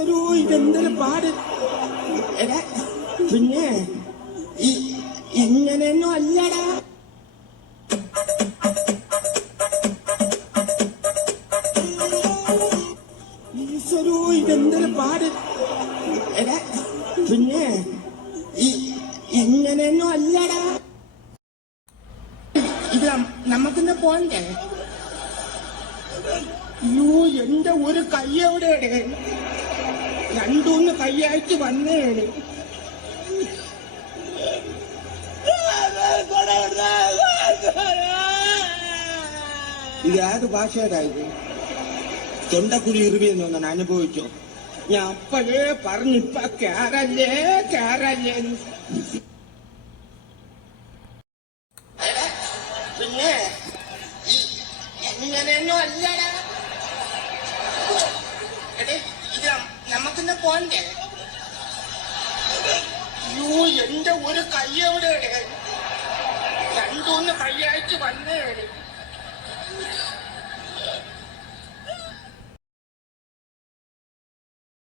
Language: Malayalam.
ഈശ്വരോ ഇതെന്തൊരു പാട്. എടാ പിന്നെ ഇങ്ങനെയൊന്നും അല്ലടാ. ഈശ്വരോ ഇതെന്തൊരു പാട്. എടാ പിന്നെ ഇങ്ങനെയൊന്നും അല്ലടാ. ഇത് നമുക്കിന്ന് പോണ്ടേ? അയ്യോ എന്റെ ഒരു കൈ എവിടെയാണ്? രണ്ടൂന്ന് കൈയായിട്ട് വന്നേണ്. ഇത് ഏത് ഭാഷയുടായത്? തൊണ്ടക്കുഴി ഇറുവിയെന്ന് ഞാൻ അനുഭവിച്ചോ? ഞാൻ അപ്പോഴേ പറഞ്ഞിപ്പ കേറല്ലേ കേറല്ലേ. പിന്നെ ഇങ്ങനെയൊന്നും അല്ലടാ. ഇത് നമുക്കിന്ന് പോണ്ടേ? അയ്യോ എന്റെ ഒരു കൈ എവിടെയാണ്? രണ്ടൂന്ന് കൈയായിട്ട് വന്നേണ്.